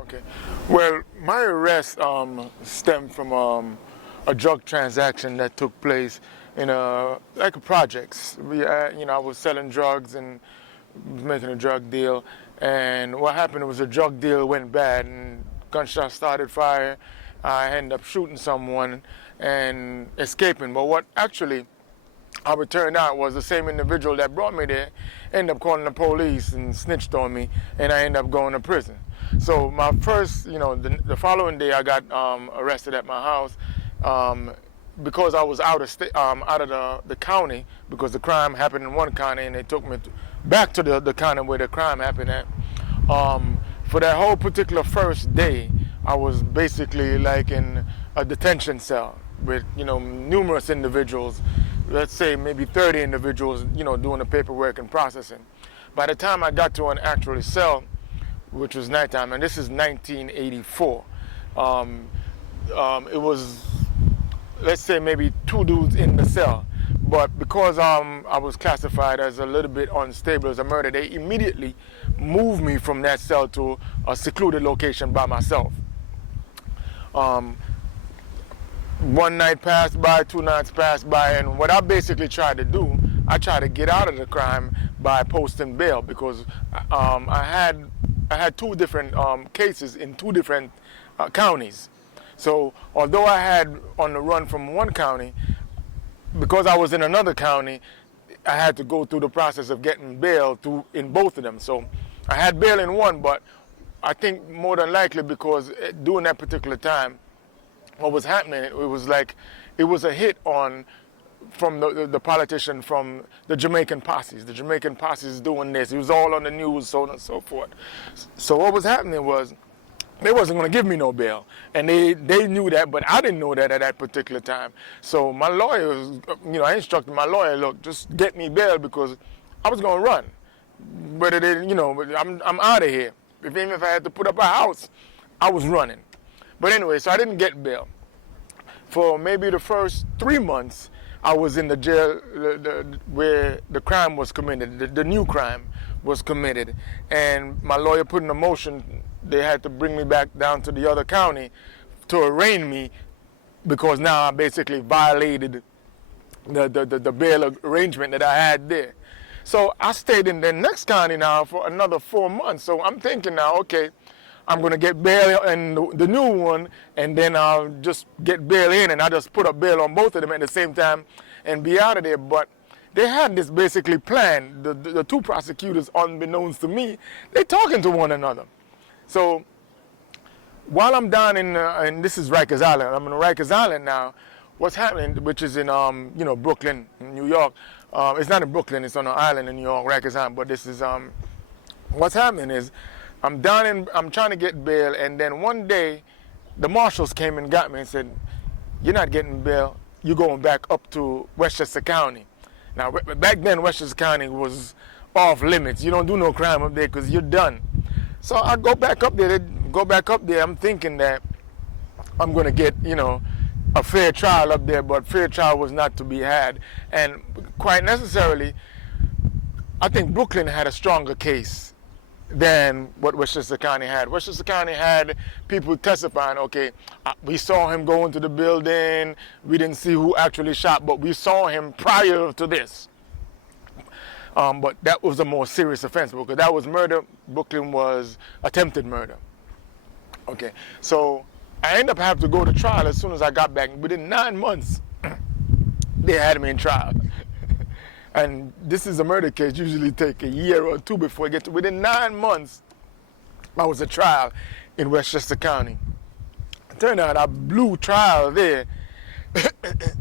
Okay. Well, my arrest stemmed from a drug transaction that took place in like a projects. I was selling drugs and was making a drug deal, and what happened was the drug deal went bad, and gunshots started fire. I ended up shooting someone and escaping. But what actually how it turned out was the same individual that brought me there ended up calling the police and snitched on me, and I ended up going to prison. So my first, the following day I got arrested at my house because I was out of the county, because the crime happened in one county and they took me back to the county where the crime happened at. For that whole particular first day, I was basically like in a detention cell with numerous individuals. Let's say maybe 30 individuals, doing the paperwork and processing. By the time I got to an actual cell, which was nighttime, and this is 1984, it was, let's say, maybe 2 dudes in the cell. But because I was classified as a little bit unstable as a murder, they immediately moved me from that cell to a secluded location by myself. One night passed by, 2 nights passed by, and what I basically tried to do, I tried to get out of the crime by posting bail, because I had 2 different cases in 2 different counties. So although I had on the run from one county, because I was in another county, I had to go through the process of getting bail in both of them. So I had bail in one, but I think more than likely because during that particular time, what was happening, it was a hit from the politician from the Jamaican posses. The Jamaican posses doing this. It was all on the news, so on and so forth. So what was happening was they wasn't going to give me no bail. And they knew that, but I didn't know that at that particular time. So my lawyer, I instructed my lawyer, look, just get me bail, because I was going to run. But I'm out of here. Even if I had to put up a house, I was running. But anyway, so I didn't get bail. For maybe the first 3 months, I was in the jail where the crime was committed, the new crime was committed. And my lawyer put in a motion, they had to bring me back down to the other county to arraign me, because now I basically violated the bail arrangement that I had there. So I stayed in the next county now for another 4 months. So I'm thinking now, okay, I'm going to get bail in the new one, and then I'll just get bail in, and I'll just put up bail on both of them at the same time and be out of there. But they had this basically planned. The 2 prosecutors, unbeknownst to me, they're talking to one another. So while I'm down in this is Rikers Island, I'm in Rikers Island now, what's happening, which is in Brooklyn, New York. It's not in Brooklyn, it's on an island in New York, Rikers Island, but this is, what's happening is, I'm trying to get bail, and then one day, the marshals came and got me and said, you're not getting bail, you're going back up to Westchester County. Now, back then, Westchester County was off limits. You don't do no crime up there because you're done. So I go back up there, I'm thinking that I'm going to get, a fair trial up there, but fair trial was not to be had. And quite necessarily, I think Brooklyn had a stronger case than what Westchester County had. Westchester County had people testifying, okay, we saw him go into the building, we didn't see who actually shot, but we saw him prior to this. But that was a more serious offense, because that was murder. Brooklyn was attempted murder. Okay, so I ended up having to go to trial as soon as I got back. Within 9 months, they had me in trial. And this is a murder case, usually take a year or 2 before it gets to. Within 9 months, I was at trial in Westchester County. It turned out I blew trial there.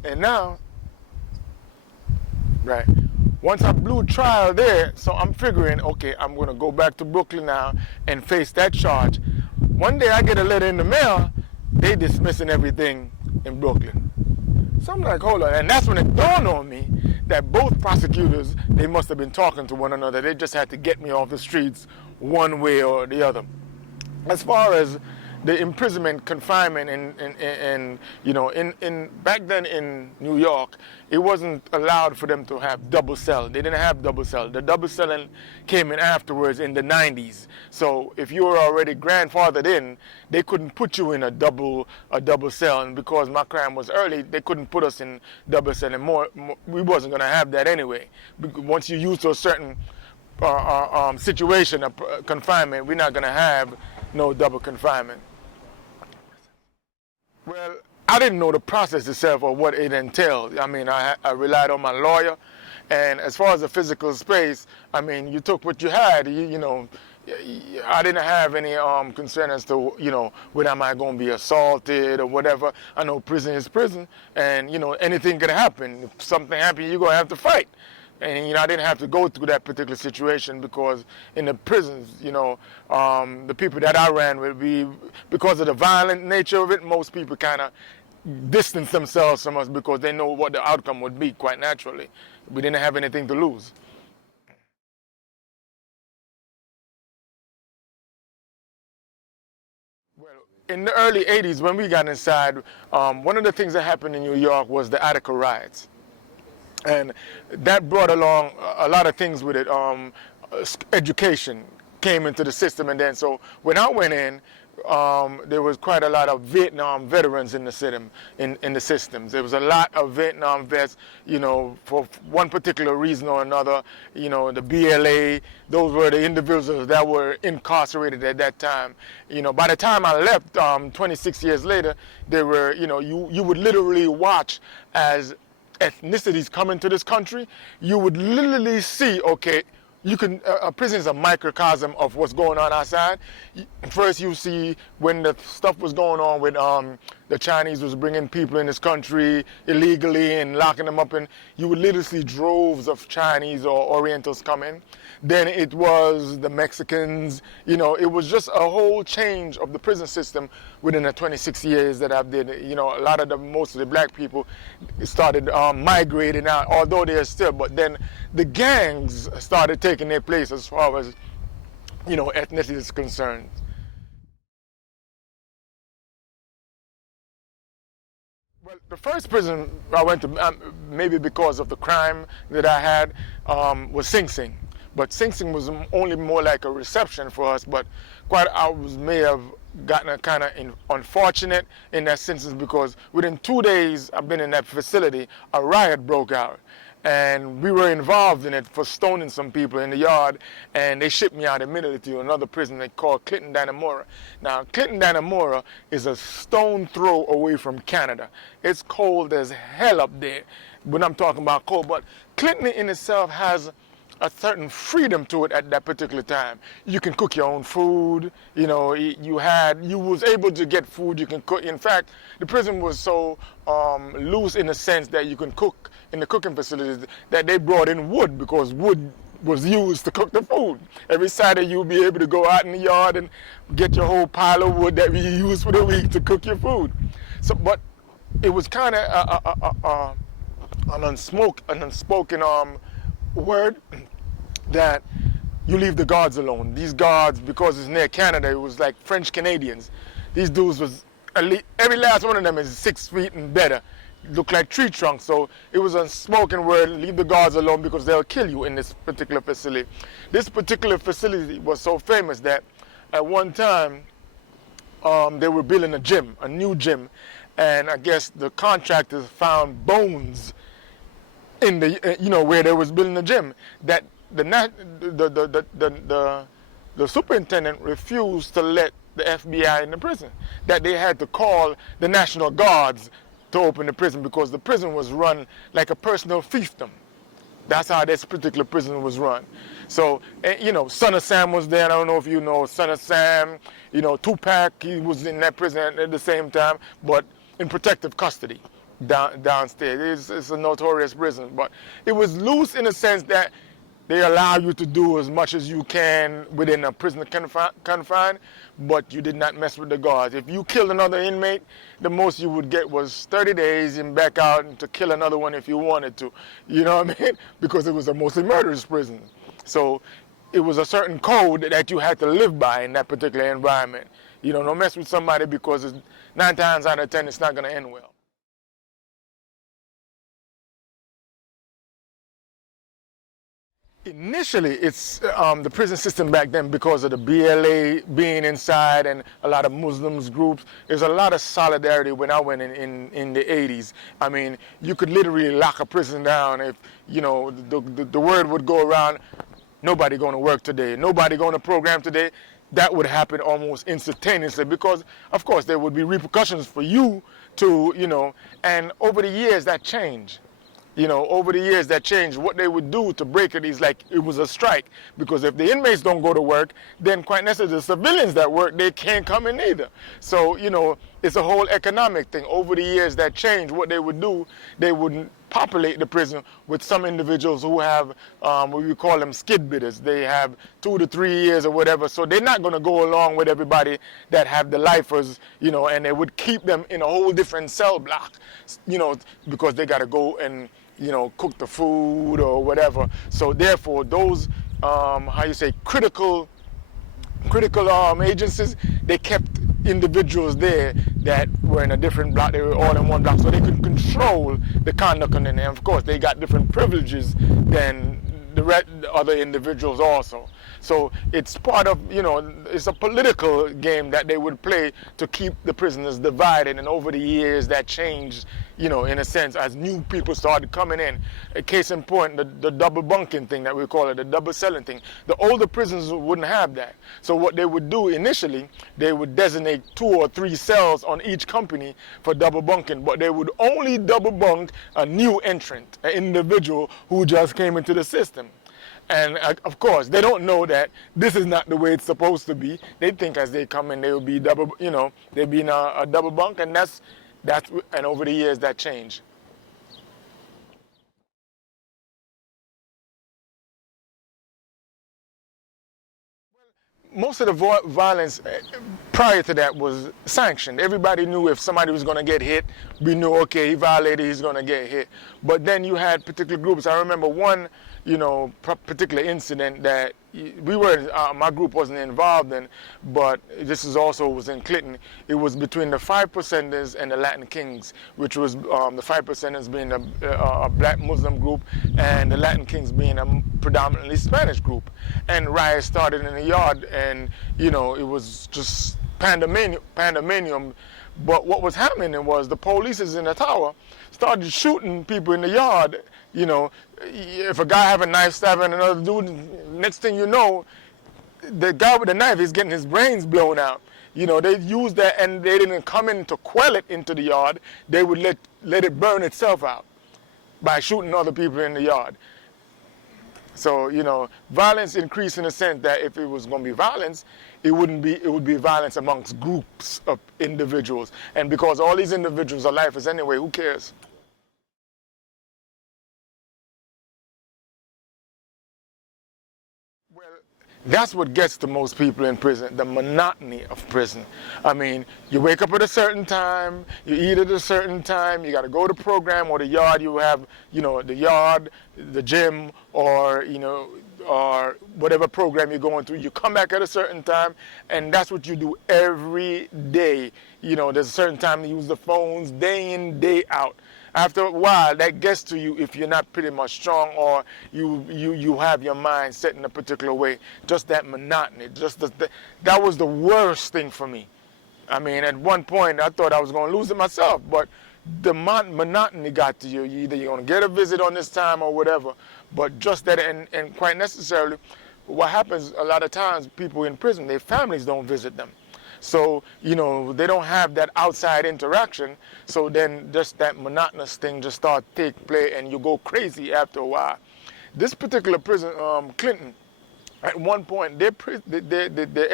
And now, right, once I blew trial there, so I'm figuring, okay, I'm going to go back to Brooklyn now and face that charge. One day I get a letter in the mail, they dismissing everything in Brooklyn. So I'm like, hold on. And that's when it dawned on me that both prosecutors, they must have been talking to one another. They just had to get me off the streets one way or the other. As far as the imprisonment confinement in you know in back then in New York, it wasn't allowed for them to have double cell. They didn't have double cell. The double celling came in afterwards in the 90s. So if you were already grandfathered in, they couldn't put you in a double cell. And because my crime was early, they couldn't put us in double cell anymore. We wasn't going to have that anyway. Once you used to a certain situation of confinement, we're not going to have no double confinement. Well, I didn't know the process itself or what it entailed. I mean, I relied on my lawyer, and as far as the physical space, I mean, you took what you had. You know, I didn't have any concern as to, you know, whether am I going to be assaulted or whatever. I know prison is prison, and, you know, anything can happen. If something happens, you're going to have to fight. And, you know, I didn't have to go through that particular situation because in the prisons, you know, the people that I ran with, because of the violent nature of it, most people kind of distance themselves from us because they know what the outcome would be, quite naturally. We didn't have anything to lose. Well, in the early 80s, when we got inside, one of the things that happened in New York was the Attica Riots. And that brought along a lot of things with it. Education came into the system, and then so when I went in, there was quite a lot of Vietnam veterans in the system. In the systems, there was a lot of Vietnam vets. You know, for one particular reason or another. You know, the BLA. Those were the individuals that were incarcerated at that time. You know, by the time I left, 26 years later, they were. You know, you would literally watch as ethnicities come into this country. You would literally see, okay, you can, a prison is a microcosm of what's going on outside. First you see when the stuff was going on with the Chinese was bringing people in this country illegally and locking them up, and you would literally see droves of Chinese or Orientals come in. Then it was the Mexicans. You know, it was just a whole change of the prison system within the 26 years that I've did. You know, a lot of most of the black people started migrating out, although they're still, but then the gangs started taking their place as far as, you know, ethnicity is concerned. Well, the first prison I went to, maybe because of the crime that I had, was Sing Sing. But Sing Sing was only more like a reception for us, but may have gotten a kind of unfortunate in that sense because within 2 days I've been in that facility, a riot broke out. And we were involved in it for stoning some people in the yard, and they shipped me out immediately to another prison they call Kitten Dannemora. Now, Kitten Dannemora is a stone throw away from Canada. It's cold as hell up there when I'm talking about cold, but Clinton in itself has a certain freedom to it at that particular time. You can cook your own food. You know, you was able to get food you can cook. In fact, the prison was so loose in the sense that you can cook in the cooking facilities that they brought in wood because wood was used to cook the food. Every Saturday you'll be able to go out in the yard and get your whole pile of wood that we use for the week to cook your food. So, but it was kind of an unspoken word that you leave the guards alone. These guards, because it's near Canada, it was like French Canadians. These dudes was, every last one of them is 6 feet and better. Look like tree trunks. So it was a unspoken word, leave the guards alone because they'll kill you in this particular facility. This particular facility was so famous that at one time they were building a gym, a new gym, and I guess the contractors found bones in the, you know, where they was building the gym, that the superintendent refused to let the FBI in the prison, that they had to call the National Guards to open the prison because the prison was run like a personal fiefdom. That's how this particular prison was run. So, you know, Son of Sam was there. I don't know if you know Son of Sam. You know, Tupac, he was in that prison at the same time, but in protective custody downstairs. It's a notorious prison, but it was loose in the sense that they allow you to do as much as you can within a prison confine, but you did not mess with the guards. If you killed another inmate, the most you would get was 30 days and back out and to kill another one if you wanted to. You know what I mean? Because it was a mostly murderous prison. So it was a certain code that you had to live by in that particular environment. You know, don't mess with somebody because 9 times out of 10 it's not going to end well. Initially, it's the prison system back then, because of the BLA being inside and a lot of Muslims groups. There's a lot of solidarity when I went in the 80s. I mean, you could literally lock a prison down if, you know, the word would go around, nobody going to work today, nobody going to program today. That would happen almost instantaneously because, of course, there would be repercussions for you to, you know, and over the years that changed. You know, over the years that changed. What they would do to break it is like it was a strike, because if the inmates don't go to work, then quite necessarily the civilians that work, they can't come in either. So, you know, it's a whole economic thing. Over the years that changed, what they would do, they would populate the prison with some individuals who have what we call them skid bidders. They have 2 to 3 years or whatever, so they're not going to go along with everybody that have the lifers, you know, and they would keep them in a whole different cell block, you know, because they got to go and, you know, cook the food or whatever. So therefore, those, how you say, critical agencies, they kept individuals there that were in a different block. They were all in one block, so they could control the conduct. And of course, they got different privileges than the other individuals also. So it's part of, you know, it's a political game that they would play to keep the prisoners divided. And over the years that changed, you know, in a sense, as new people started coming in. A case in point, the double bunking thing that we call it, the double celling thing. The older prisons wouldn't have that. So what they would do initially, they would designate 2 or 3 cells on each company for double bunking, but they would only double bunk a new entrant, an individual who just came into the system. And of course, they don't know that this is not the way it's supposed to be. They think as they come in, they will be double, you know, they'll be in a double bunk, and and over the years that changed. Most of the violence prior to that was sanctioned. Everybody knew if somebody was going to get hit, we knew, okay, he violated, he's going to get hit. But then you had particular groups. I remember one, you know, particular incident that we were, my group wasn't involved in, but this was in Clinton. It was between the 5%ers and the Latin Kings, which was the 5%ers being a black Muslim group and the Latin Kings being a predominantly Spanish group. And riots started in the yard, and, you know, it was just pandemonium. But what was happening was the police in the tower started shooting people in the yard. You know, if a guy have a knife stabbing another dude, next thing you know, the guy with the knife is getting his brains blown out. You know, they used that, and they didn't come in to quell it into the yard. They would let it burn itself out by shooting other people in the yard. So, you know, violence increased in the sense that if it was going to be violence, it would be violence amongst groups of individuals. And because all these individuals are lifers anyway, who cares? Well, that's what gets to most people in prison, the monotony of prison. I mean, you wake up at a certain time, you eat at a certain time, you got to go to program or the yard, you have, you know, the yard, the gym, or, you know, or whatever program you're going through. You come back at a certain time, and that's what you do every day. You know, there's a certain time to use the phones, day in, day out. After a while, that gets to you if you're not pretty much strong, or you have your mind set in a particular way. Just that monotony. That was the worst thing for me. I mean, at one point, I thought I was going to lose it myself, but the monotony got to you. Either you're going to get a visit on this time or whatever, but just that, and quite necessarily, what happens a lot of times, people in prison, their families don't visit them. So, you know, they don't have that outside interaction. So then just that monotonous thing just starts to take play, and you go crazy after a while. This particular prison, Clinton, at one point, their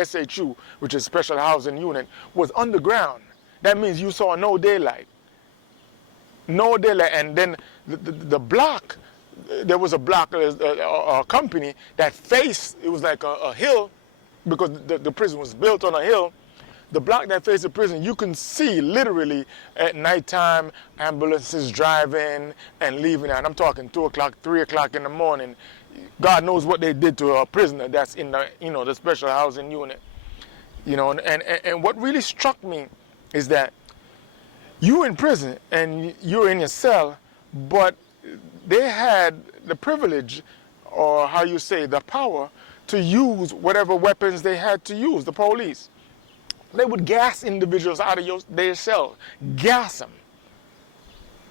SHU, which is Special Housing Unit, was underground. That means you saw no daylight. No daylight. And then the block, there was a block, a company that faced, it was like a hill, because the prison was built on a hill. The block that faced the prison, you can see literally at nighttime ambulances driving and leaving out. I'm talking 2 o'clock, 3 o'clock in the morning. God knows what they did to a prisoner that's in the, you know, the special housing unit. You know, and what really struck me is that you in prison and you're in your cell, but they had the privilege, or how you say, the power to use whatever weapons they had to use, the police. They would gas individuals out of their cell, gas them.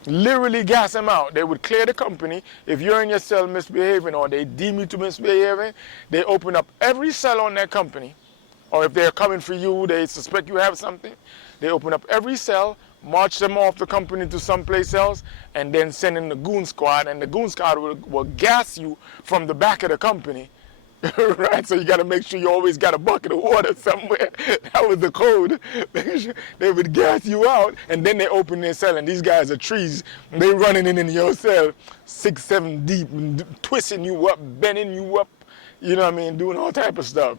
Literally gas them out. They would clear the company. If you're in your cell misbehaving or they deem you to misbehaving, they open up every cell on that company. Or if they're coming for you, they suspect you have something, they open up every cell, march them off the company to someplace else, and then send in the goon squad, and the goon squad will gas you from the back of the company. Right? So you got to make sure you always got a bucket of water somewhere. That was the code. They would gas you out, and then they open their cell, and these guys are trees. They running in your cell 6, 7 deep, and twisting you up, bending you up, you know what I mean, doing all type of stuff.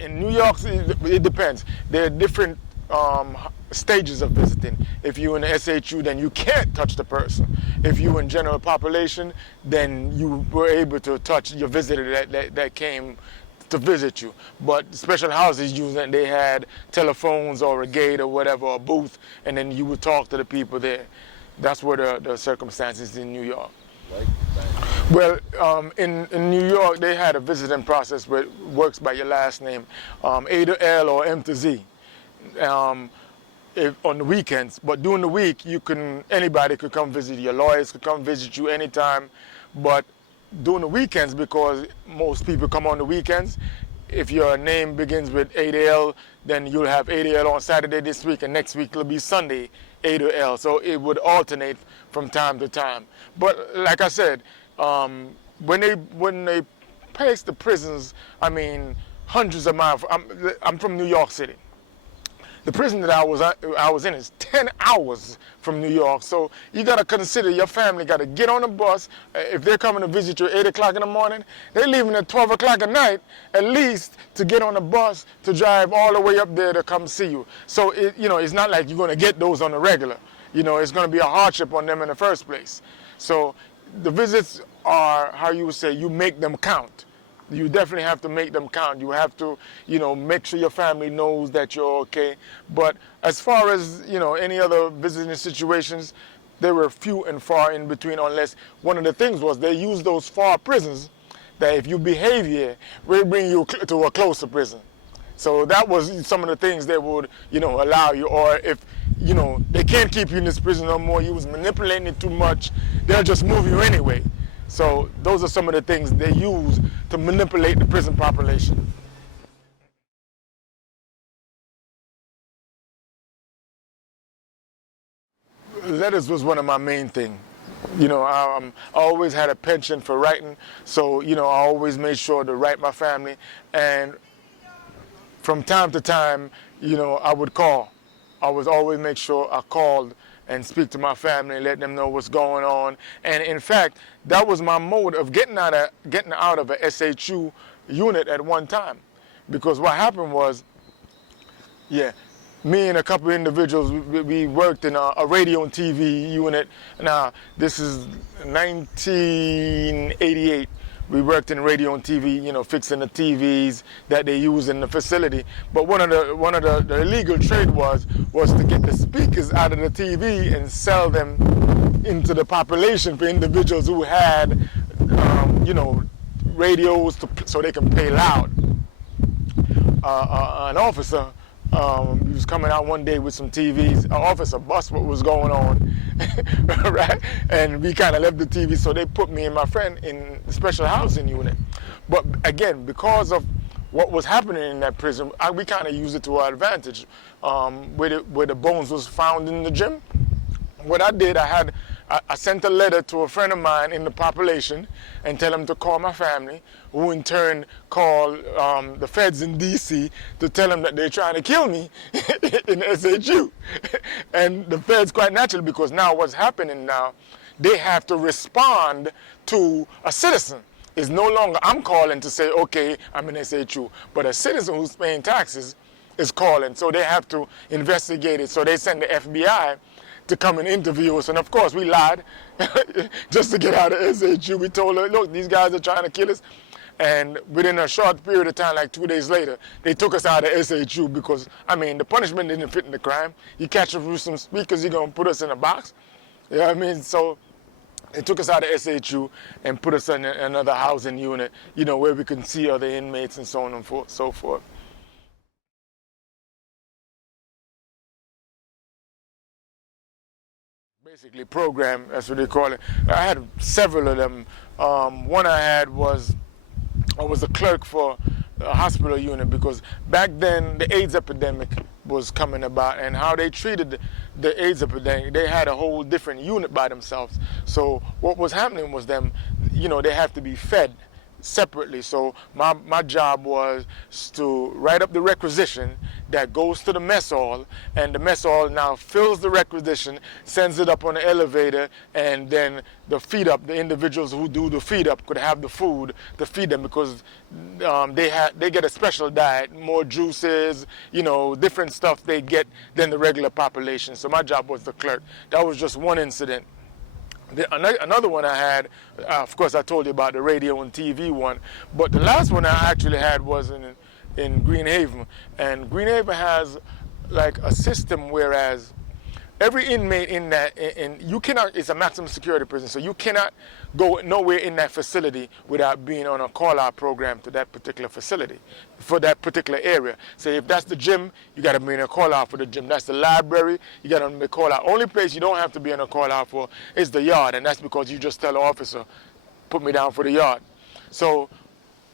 In New York, it depends. There are different stages of visiting. If you're in the SHU, then you can't touch the person. If you're in general population, then you were able to touch your visitor that came to visit you. But special houses, usually they had telephones or a gate or whatever, or a booth, and then you would talk to the people there. That's where the circumstances in New York. Well, in New York, they had a visiting process where it works by your last name, A to L or M to Z, on the weekends. But during the week, anybody could come visit you. Your lawyers could come visit you anytime. But during the weekends, because most people come on the weekends, if your name begins with A to L, then you'll have A to L on Saturday this week, and next week it'll be Sunday, A to L. So it would alternate from time to time. But like I said, when they pace the prisons, I mean, hundreds of miles. I'm from New York City. The prison that I was in is 10 hours from New York. So you got to consider your family got to get on a bus. If they're coming to visit you at 8 o'clock in the morning, they're leaving at 12 o'clock at night, at least to get on a bus to drive all the way up there to come see you. So, it's not like you're going to get those on the regular. It's going to be a hardship on them in the first place. So the visits are, how you would say, you make them count. You definitely have to make them count. You have to, make sure your family knows that you're okay. But as far as, any other visiting situations, they were few and far in between, unless one of the things was they used those far prisons that if you behave here, we'll bring you to a closer prison. So that was some of the things they would, allow you. Or if, they can't keep you in this prison no more, you was manipulating it too much, they'll just move you anyway. So those are some of the things they use to manipulate the prison population. Letters was one of my main things. I always had a penchant for writing, so, I always made sure to write my family. And from time to time, I would call. I would always make sure I called and speak to my family and let them know what's going on. And in fact, that was my mode of getting out of a SHU unit at one time. Because what happened was, me and a couple of individuals, we worked in a radio and TV unit. Now, this is 1988. We worked in radio and TV, fixing the TVs that they use in the facility. But one of the illegal trade was to get the speakers out of the TV and sell them into the population for individuals who had, radios so they can play loud. An officer, he was coming out one day with some TVs. An officer bust what was going on, right? And we kind of left the TV, so they put me and my friend in the special housing unit. But again, because of what was happening in that prison, we kind of used it to our advantage. Where the bones was found in the gym, what I did, I sent a letter to a friend of mine in the population and tell him to call my family, who in turn called the feds in D.C. to tell them that they're trying to kill me in SHU. And the feds, quite naturally, because now what's happening now, they have to respond to a citizen. It's no longer I'm calling to say, okay, I'm in SHU, but a citizen who's paying taxes is calling, so they have to investigate it. So they send the FBI to come and interview us. And of course, we lied just to get out of SHU. We told her, look, these guys are trying to kill us. And within a short period of time, like 2 days later, they took us out of SHU because, I mean, the punishment didn't fit in the crime. You catch us with some speakers, you're going to put us in a box. You know what I mean? So they took us out of SHU and put us in another housing unit, you know, where we can see other inmates and so on and so forth. Basically program, that's what they call it. I had several of them. One I had was, I was a clerk for a hospital unit, because back then the AIDS epidemic was coming about, and how they treated the AIDS epidemic, they had a whole different unit by themselves. So what was happening was them, you know, they have to be fed separately. So my job was to write up the requisition that goes to the mess hall, and the mess hall now fills the requisition, sends it up on the elevator, and then the feed up, the individuals who do the feed up could have the food to feed them, because they get a special diet, more juices, you know, different stuff they get than the regular population. So my job was the clerk. That was just one incident. Another one I had, of course I told you about the radio and TV one, but the last one I actually had was in Greenhaven. And Greenhaven has like a system, whereas every inmate in that, you cannot, it's a maximum security prison, so you cannot go nowhere in that facility without being on a call-out program to that particular facility, for that particular area. So if that's the gym, you got to be in a call-out for the gym. That's the library, you got to be call-out. Only place you don't have to be in a call-out for is the yard, and that's because you just tell the officer, put me down for the yard. So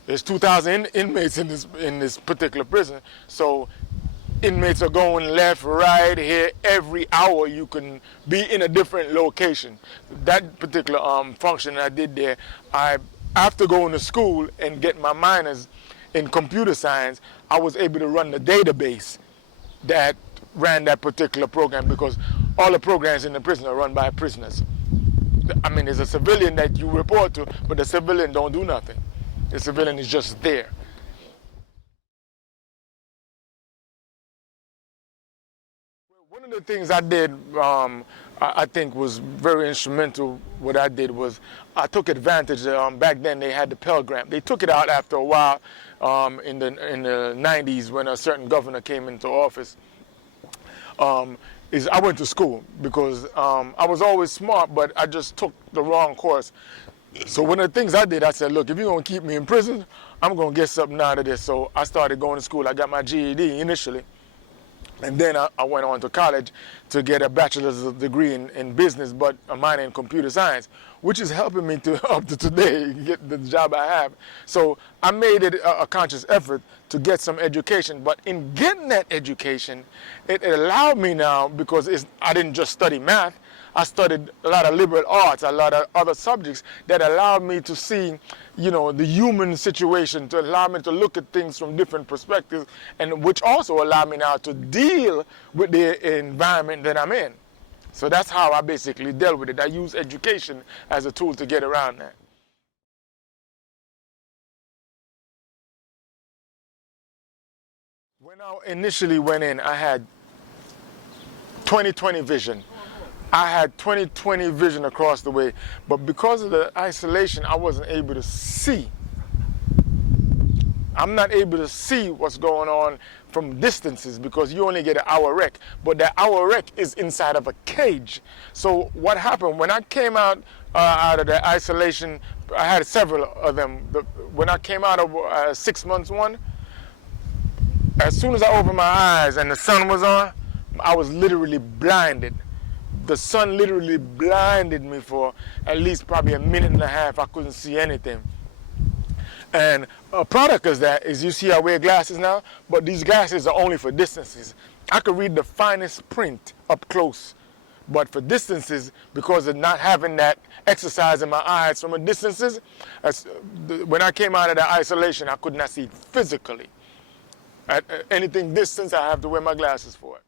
there's 2,000 inmates in this particular prison, so inmates are going left, right, here. Every hour you can be in a different location. That particular function I did there, after going to school and getting my minors in computer science, I was able to run the database that ran that particular program, because all the programs in the prison are run by prisoners. I mean, there's a civilian that you report to, but the civilian don't do nothing. The civilian is just there. One of the things I did, I think was very instrumental. What I did was I took advantage. Back then they had the Pell Grant. They took it out after a while in the 90s when a certain governor came into office. I went to school because I was always smart, but I just took the wrong course. So one of the things I did, I said, look, if you're going to keep me in prison, I'm going to get something out of this. So I started going to school. I got my GED initially. And then I went on to college to get a bachelor's degree in business, but a minor in computer science, which is helping me up to today get the job I have. So I made it a conscious effort to get some education. But in getting that education, it allowed me now, because I didn't just study math, I studied a lot of liberal arts, a lot of other subjects that allowed me to see, you know, the human situation, to allow me to look at things from different perspectives, and which also allowed me now to deal with the environment that I'm in. So that's how I basically dealt with it. I use education as a tool to get around that. When I initially went in, I had 20/20 vision. I had 20/20 vision across the way, but because of the isolation, I wasn't able to see. I'm not able to see what's going on from distances, because you only get an hour rec, but that hour rec is inside of a cage. So what happened when I came out of the isolation, I had several of them. When I came out of 6 months one, as soon as I opened my eyes and the sun was on, I was literally blinded. The sun literally blinded me for at least probably a minute and a half. I couldn't see anything. And a product of that is, you see I wear glasses now, but these glasses are only for distances. I could read the finest print up close, but for distances, because of not having that exercise in my eyes from a distances, when I came out of the isolation, I could not see physically. At anything distance, I have to wear my glasses for it.